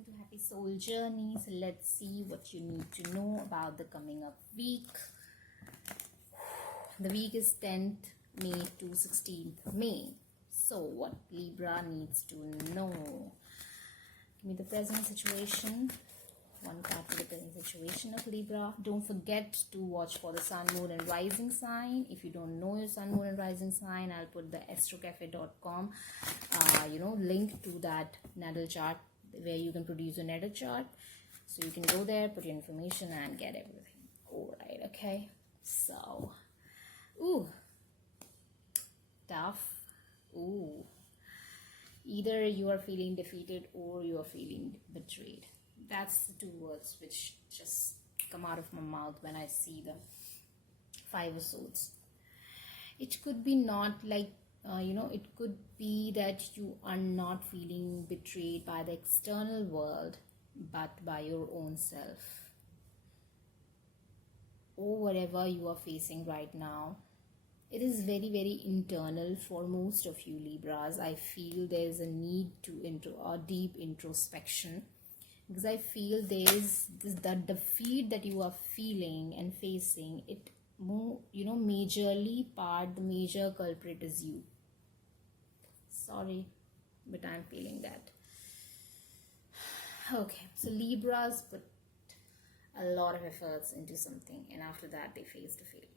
welcome to Happy Soul Journey. So let's see what you need to know about the coming up week. The week is 10th May to 16th May. So what Libra needs to know? Give me the present situation. One card for the present situation of Libra. Don't forget to watch for the sun, moon and rising sign. If you don't know your sun, moon and rising sign, I'll put the astrocafe.com link to that natal chart where you can produce your natal chart. So you can go there, put your information and get everything. Alright, okay. So, tough. Either you are feeling defeated or you are feeling betrayed. That's the two words which just come out of my mouth when I see the Five of Swords. It could be not like, it could be that you are not feeling betrayed by the external world, but by your own self. Or whatever you are facing right now. It is very, very internal for most of you Libras. I feel there's a need to a deep introspection. Because I feel there's the defeat that you are feeling and facing, it majorly the major culprit is you. Sorry, but I'm feeling that. Okay, so Libras put a lot of efforts into something and after that they faced a failure.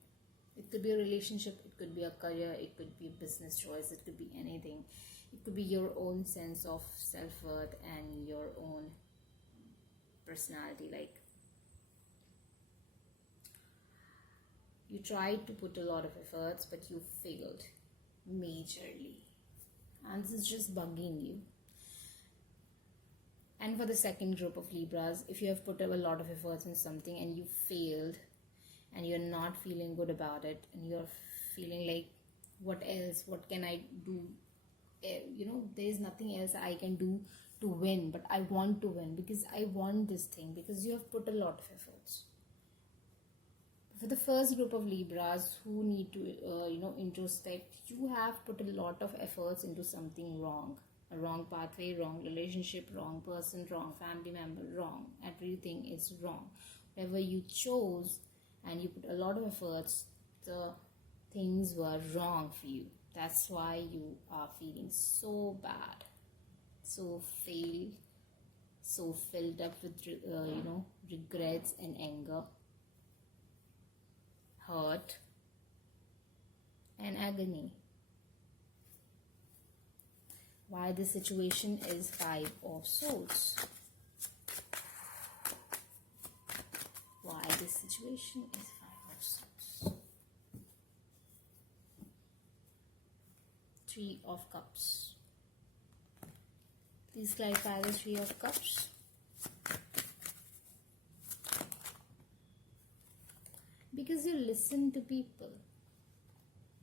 It could be a relationship, it could be a career, it could be a business choice, it could be anything. It could be your own sense of self-worth and your own personality. Like, you tried to put a lot of efforts but you failed majorly, and this is just bugging you. And for the second group of Libras, if you have put a lot of efforts in something and you failed and you're not feeling good about it and you're feeling like, what else, what can I do, there's nothing else I can do to win, but I want to win because I want this thing, because you have put a lot of efforts. For the first group of Libras who need to introspect, you have put a lot of efforts into something wrong, a wrong pathway, wrong relationship, wrong person, wrong family member, wrong, everything is wrong. Whatever you chose and you put a lot of efforts, the things were wrong for you. That's why you are feeling so bad, so filled up with regrets and anger, hurt and agony. Why this situation is Five of Swords? Why this situation is Five of Swords? Three of Cups. Please clarify the Three of Cups. Because you listen to people.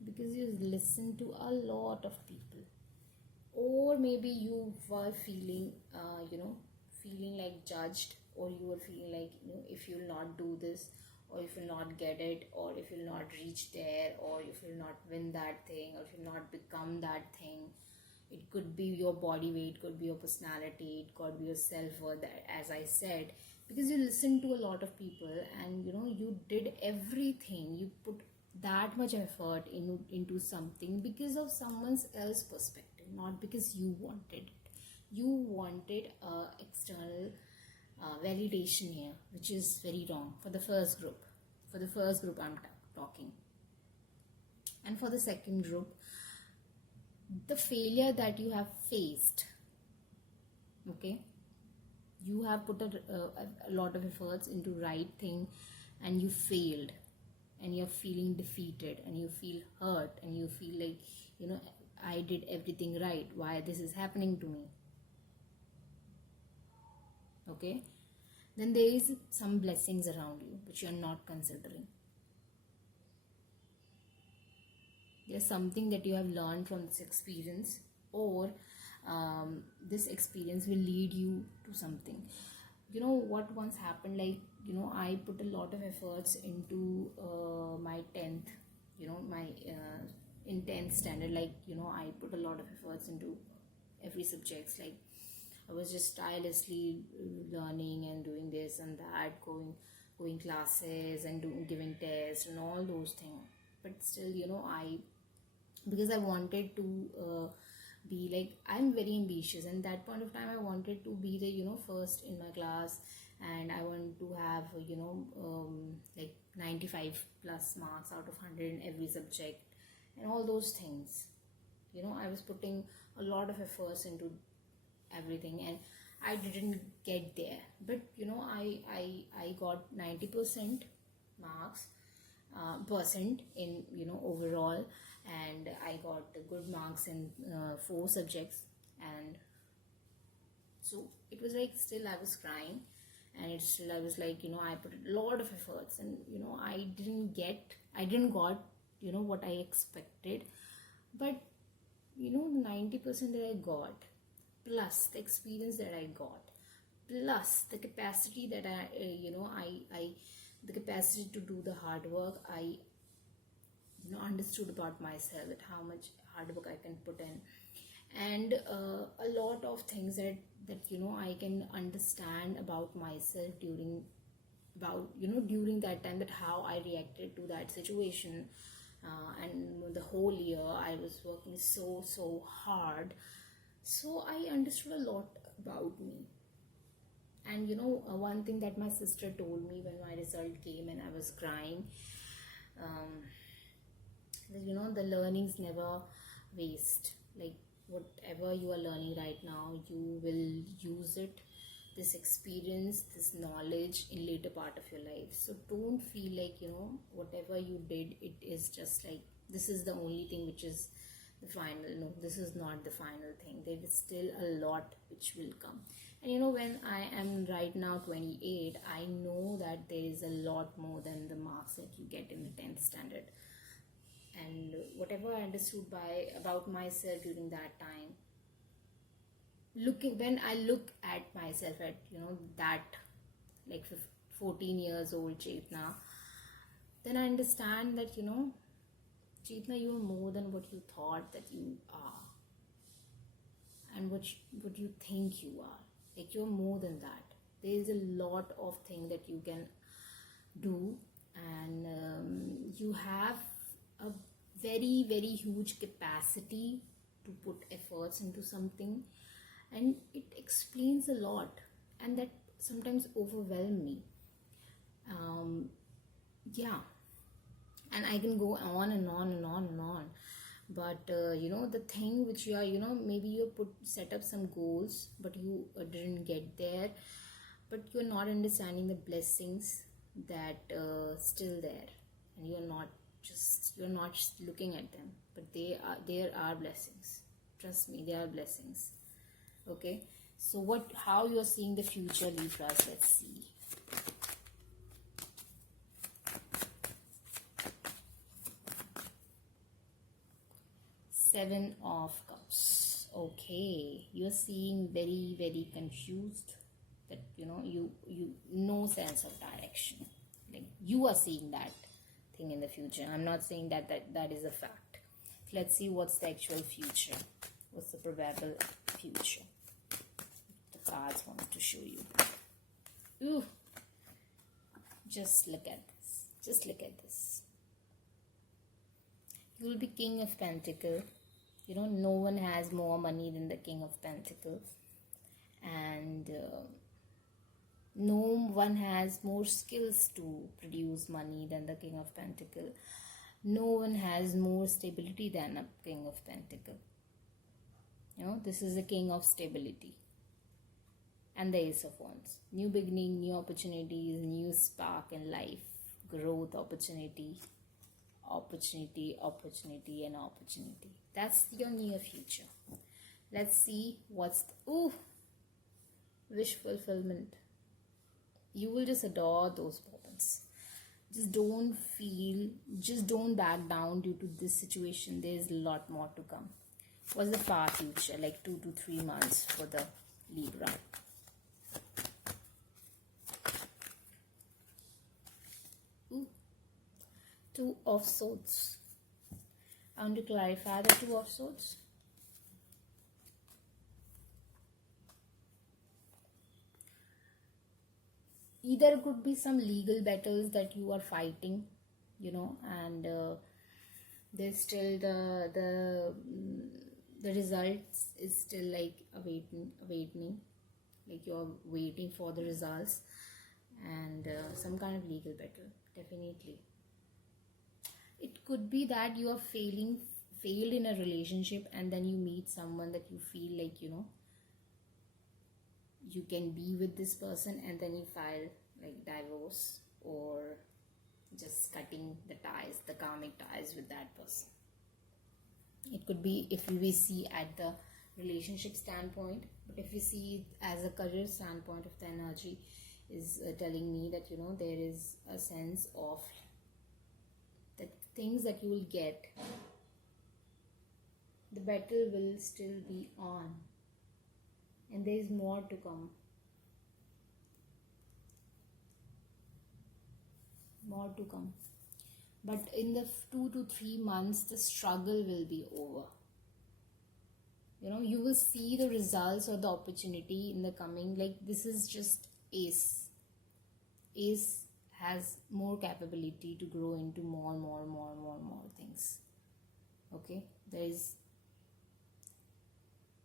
Because you listen to a lot of people. Or maybe you were feeling, feeling like judged, or you were feeling like, if you'll not do this, or if you'll not get it, or if you'll not reach there, or if you'll not win that thing, or if you'll not become that thing. It could be your body weight, it could be your personality, it could be your self-worth, as I said. Because you listen to a lot of people and, you did everything. You put that much effort into something because of someone else's perspective, not because you wanted it. You wanted external validation here, which is very wrong for the first group. For the first group I'm talking. And for the second group, the failure that you have faced, okay, you have put a lot of efforts into right thing and you failed, and you're feeling defeated and you feel hurt and you feel like, I did everything right, why this is happening to me. Okay, then there is some blessings around you which you're not considering. There's something that you have learned from this experience, or this experience will lead you to something. What once happened, like, I put a lot of efforts into my 10th, in 10th standard, like, I put a lot of efforts into every subjects, like I was just tirelessly learning and doing this and that, going classes and giving tests and all those things. But still, because I wanted to be like, I'm very ambitious, and that point of time I wanted to be the first in my class, and I want to have like 95 plus marks out of 100 in every subject and all those things. I was putting a lot of efforts into everything, and I didn't get there. But I got 90% marks, percent in overall, and I got good marks in 4 subjects. And so it was like, still I was crying, and it's still I was like, I put a lot of efforts, and I didn't got what I expected. But the 90% that I got, plus the experience that I got, plus the capacity that I the capacity to do the hard work, I understood about myself, that how much hard work I can put in, and a lot of things that I can understand about myself during that time, that how I reacted to that situation. And the whole year I was working so hard, so I understood a lot about me. And one thing that my sister told me when my result came and I was crying, that the learnings never waste. Like, whatever you are learning right now, you will use it, this experience, this knowledge, in later part of your life. So don't feel like whatever you did, it is just like, this is the only thing which is the final. No, this is not the final thing. There is still a lot which will come. And when I am right now 28, I know that there is a lot more than the marks that you get in the 10th standard. And whatever I understood about myself during that time, when I look at myself at that, like 14 years old Chetna, then I understand that Chetna, you are more than what you thought that you are, and what you think you are. Like, you're more than that. There is a lot of things that you can do, and you have a very, very huge capacity to put efforts into something, and it explains a lot, and that sometimes overwhelm me. Yeah, and I can go on and on and on and on. But the thing which you are, maybe you set up some goals, but you didn't get there, but you're not understanding the blessings that still there, and you're not just looking at them, but there are blessings. Trust me, there are blessings. Okay, so how you're seeing the future, Libras? Let's see. Seven of Cups. Okay, you're seeing very, very confused, that you no sense of direction. Like, you are seeing that thing in the future. I'm not saying that is a fact. Let's see what's the actual future. What's the probable future the cards want to show you? Ooh, just look at this. Just look at this. You will be King of Pentacles. No one has more money than the King of Pentacles, and no one has more skills to produce money than the King of Pentacles. No one has more stability than a King of Pentacles. This is the King of Stability. And the Ace of Wands. New beginning, new opportunities, new spark in life, growth, opportunity, and opportunity. That's your near future. Let's see what's wish fulfillment. You will just adore those moments. Just don't back down due to this situation. There's a lot more to come. What's the far future? Like 2 to 3 months for the Libra. Two of Swords. I want to clarify the Two of Swords. Either could be some legal battles that you are fighting, you know, and there's still the results is still like awaiting, like you're waiting for the results, and some kind of legal battle, definitely. It could be that you are failed in a relationship, and then you meet someone that you feel like, you know, you can be with this person, and then you file like divorce, or just cutting the ties, the karmic ties with that person. It could be if we see at the relationship standpoint, but if we see it as a career standpoint of the energy is telling me that, you know, there is a sense of that things that you will get, the battle will still be on, and there is more to come. More to come. But in the 2 to 3 months, the struggle will be over. You know, you will see the results or the opportunity in the coming. Like, this is just Ace. Ace has more capability to grow into more things. Okay, there is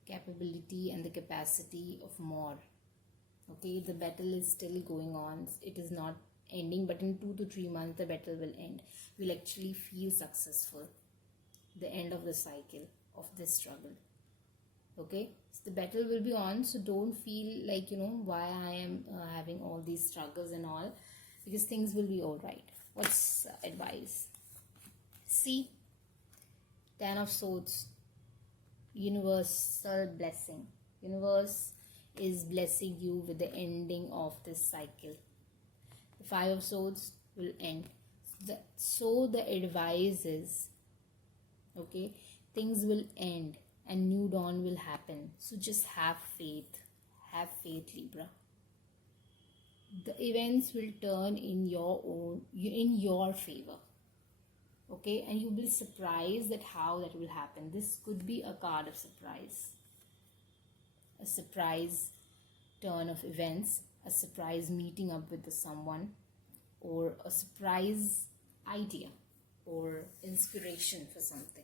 capability and the capacity of more. Okay, the battle is still going on. It is not ending, but in 2 to 3 months the battle will end. We'll actually feel successful, the end of the cycle of this struggle. Okay, so the battle will be on, so don't feel like, you know, why I am having all these struggles and all, because things will be all right. What's advice? See, 10 of Swords, universal blessing. Universe is blessing you with the ending of this cycle. The 5 of Swords will end. So the advice is, okay, things will end and new dawn will happen. So just have faith. Have faith, Libra. The events will turn in your favor. Okay, and you'll be surprised at how that will happen. This could be a card of surprise. A surprise turn of events, a surprise meeting up with someone, or a surprise idea or inspiration for something.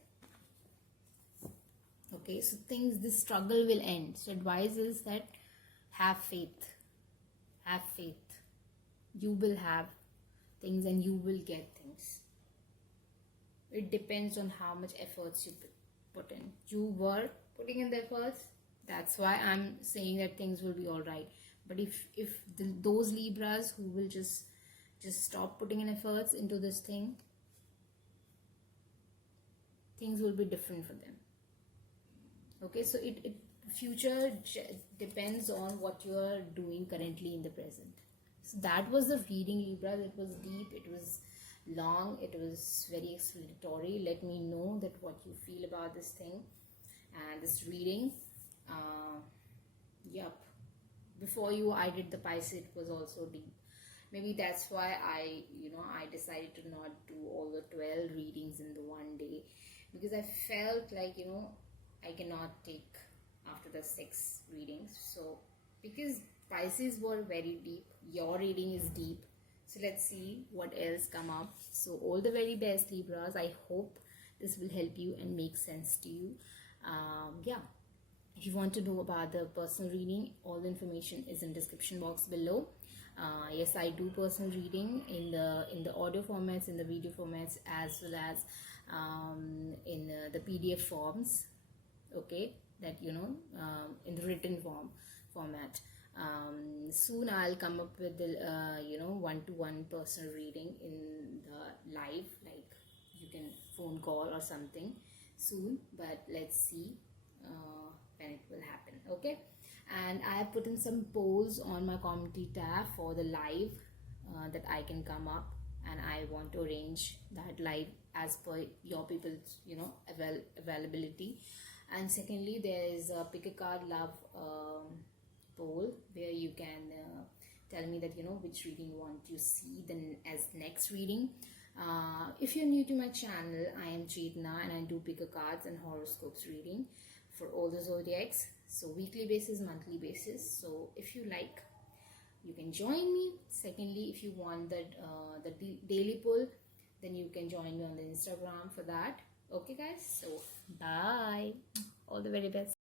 Okay, so this struggle will end. So advice is that have faith. Have faith. You will have things and you will get things. It depends on how much efforts you put in. You were putting in the efforts. That's why I'm saying that things will be all right. But if those Libras who will just stop putting in efforts into this thing, things will be different for them. Okay, so it future depends on what you are doing currently in the present. So that was the reading, Libra. It was deep, it was long, it was very explanatory. Let me know that what you feel about this thing and this reading. Yep, before I did the Pisces, it was also deep. Maybe that's why I decided to not do all the 12 readings in the one day, because I felt like, I cannot take after the 6 readings. So because Pisces were very deep, your reading is deep, so let's see what else come up. So all the very best, Libras. I hope this will help you and make sense to you. Yeah, if you want to know about the personal reading, all the information is in description box below. Yes, I do personal reading in the audio formats, in the video formats, as well as in the PDF forms. Okay, that in the written format. Soon I'll come up with the one-to-one personal reading in the live, like you can phone call or something soon, but let's see when it will happen. Okay, and I have put in some polls on my community tab for the live that I can come up, and I want to arrange that live as per your people's availability. And secondly, there is a pick a card love poll where you can tell me that which reading you want to see then as next reading. If you're new to my channel, I am Chetna and I do pick a cards and horoscopes reading for all the zodiacs, so weekly basis, monthly basis. So if you like, you can join me. Secondly, if you want that the daily pull, then you can join me on the Instagram for that. Okay guys, so bye, all the very best.